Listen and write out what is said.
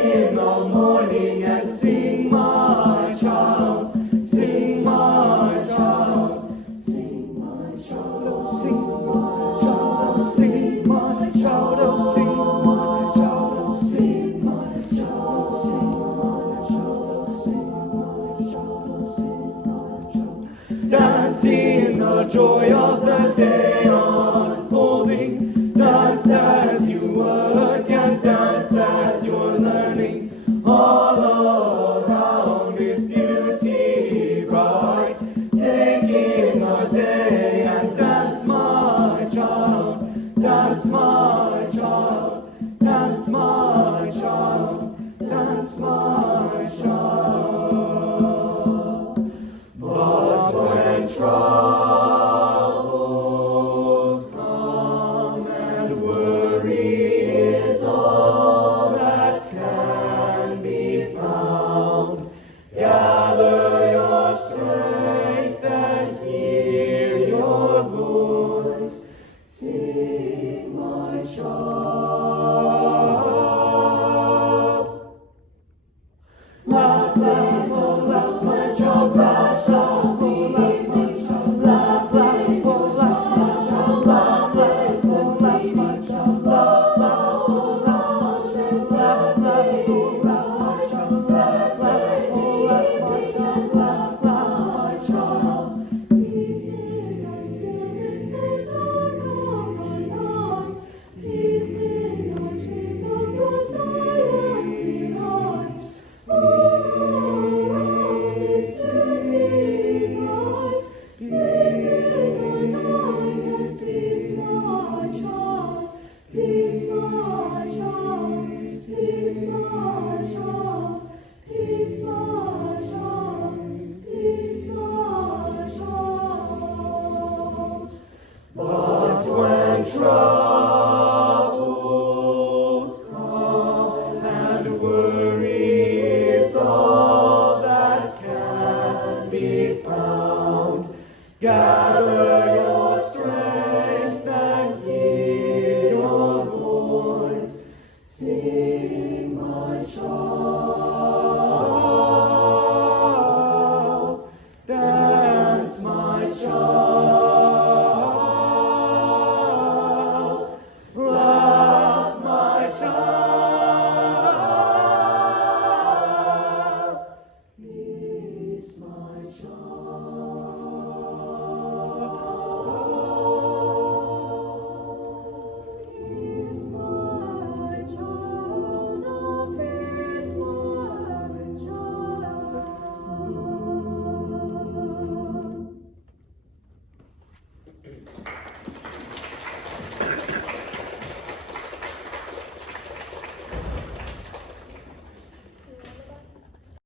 in the morning and sing, my child, sing, my child, sing, my child, oh, sing, my child, oh, sing, my child, oh, sing, my child, oh, sing, my child, oh, sing, my child, oh, sing, my child, oh, sing, my child. Dance in the joy of the day unfolding. Dance as you work and dance as you're learning. All around is beauty bright. Take in the day and dance, my child. Dance, my child. Dance, my child. Dance, my child. But when troubles come and worry is all that can be found, gather your strength and hear your voice. Sing, my child. Laugh, laugh, oh, laugh, my child, laugh, laugh, oh, laugh, my child, laugh, laugh, oh, laugh, my child, laugh, laugh, oh, laugh, my child, laugh, laugh, oh, laugh, my child, laugh, laugh, oh, laugh, my child, laugh, laugh, oh, laugh, my child, laugh, laugh, my child. Peace in the stillness of dark of the night, peace in your dreams of your silent delights. All around is beauty bright. Sing in the night and peace, my child. Peace, my child. Peace, my child. Peace, my child. Peace, my child. But when troubles come and worry is all that can be found,